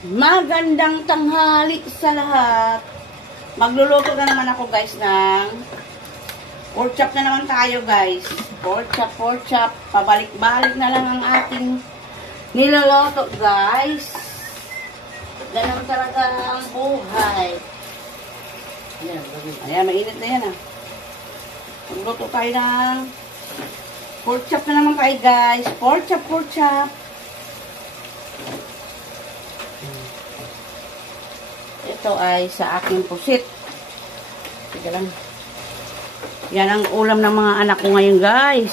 Magandang tanghali sa lahat. Magluluto na naman ako guys ng pork chop na naman tayo guys. Pork chop. Pabalik-balik na lang ang ating niluluto guys. Ganun talaga ang buhay. Ayan, mainit na yan ah. Magluto tayo ng pork chop na naman tayo guys. Pork chop. Ito ay sa aking pusit. Teka lang. Yan ang ulam ng mga anak ko ngayon guys.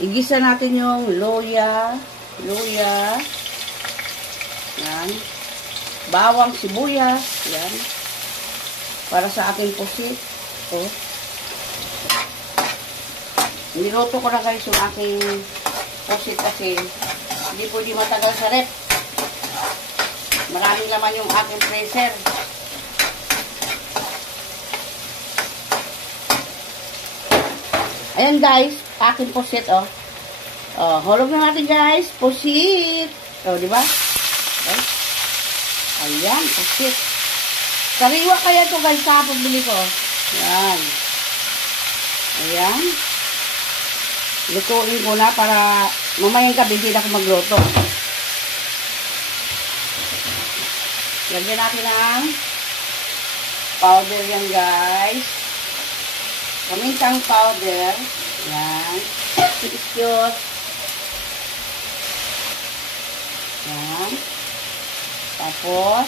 Igisa natin yung luya. Yan. Bawang sibuyas. Yan. Para sa ating pusit. Ito. Niluto ko na guys yung aking pusit kasi hindi pwede matagal sa rep. Maraming laman yung aking freezer. Ayan guys, aking pusit oh. Oh, hulog na natin guys, pusit. Oh, di ba? Okay. Ayan, pusit. Sariwa kaya to guys sa pagbili ko. Ayan. Ayan. Lutuin ko na para mamayang gabi hindi na ako magluto. Lagyan natin ng powder yan guys. Pamintang powder. Yan. Excuse. Yan. Tapos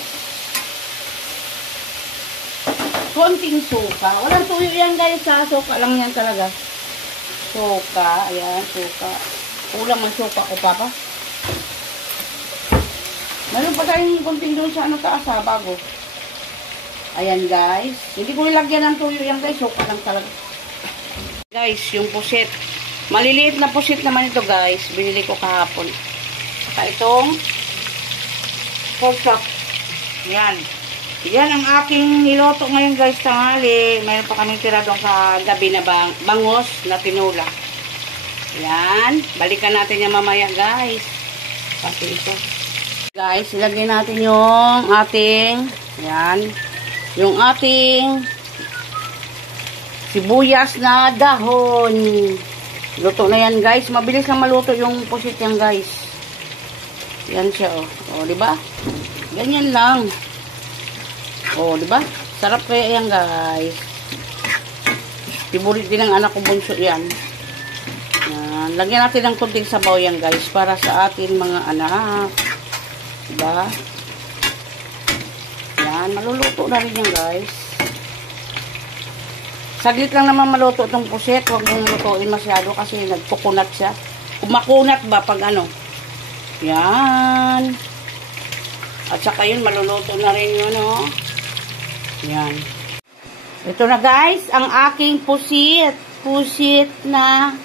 konting suka. Walang tuyo yan guys ha. Suka lang yan talaga. Suka. Ayan, suka. Kulang ang suka ko papa. Meron pa tayong konting doon sa ano taas ha, bago. Ayan guys. Hindi ko nilagyan ng tuyo yan guys. Suka lang talaga. Guys, yung pusit. Maliliit na pusit naman ito guys. Binili ko kahapon. Saka itong pork chop. Yan. Yan ang aking niloto ngayon guys tanghali. Mayroon pa kaming tira doon sa gabi na bangos na tinula. Yan. Balikan natin yan mamaya guys. Pati ito. Guys, ilagay natin yung ating, yan, yung ating sibuyas na dahon. Luto na yan guys. Mabilis lang maluto yung pusit yan guys. Yan siya oh. Oh, di ba? Ganyan lang. Oh, di ba? Sarap kaya yan guys. Favorite din ng anak ko bunso yan. Yan. Lagyan natin ng kunting sabaw yan guys para sa ating mga anak. Diba? Yan, maluluto na rin yan guys. Saglit lang naman maluto itong pusit. Huwag mong lutuin masyado kasi nagkukunat siya. Kumakunat ba pag ano? Yan. At saka yun, maluluto na rin yun, oh. Yan. Ito na guys, ang aking pusit. Pusit na,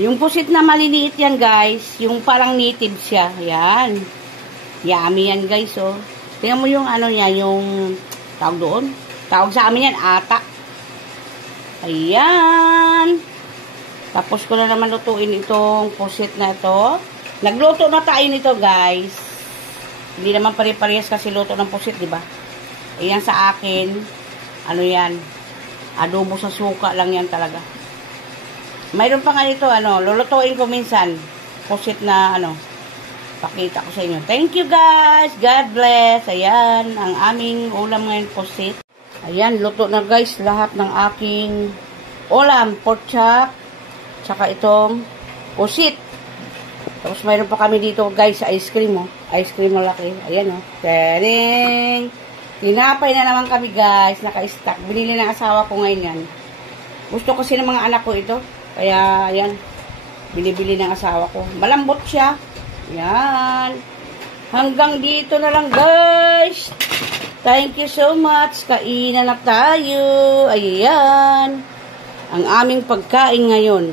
yung pusit na maliliit yan guys. Yung parang native siya. Yan. Yummy yan guys, oh. Tingnan mo yung ano niya, yung tawag doon. Tawag sa amin yan, ata. Ayan. Tapos ko na naman lutuin itong pusit na ito. Nagluto na tayo nito guys. Hindi naman pare-parehas kasi luto ng pusit, di ba? Ayan sa akin. Ano yan? Adobo sa suka lang yan talaga. Mayroon pa nga ito, ano, lulutuin ko minsan. Pusit na, ano, pakita ko sa inyo. Thank you guys. God bless. Ayan. Ang aming ulam ngayon pusit. Ayan. Luto na guys. Lahat ng aking ulam. Pork chop. Tsaka itong pusit. Tapos mayroon pa kami dito guys. Ice cream oh. Ice cream malaki. Ayan oh. Tering. Tinapay na naman kami guys. Naka-stack. Binili ng asawa ko ngayon yan. Gusto kasi ng mga anak ko ito. Kaya ayan. Binibili ng asawa ko. Malambot siya. Yan. Hanggang dito na lang guys. Thank you so much. Kainan na tayo. Ayan. Ang aming pagkain ngayon.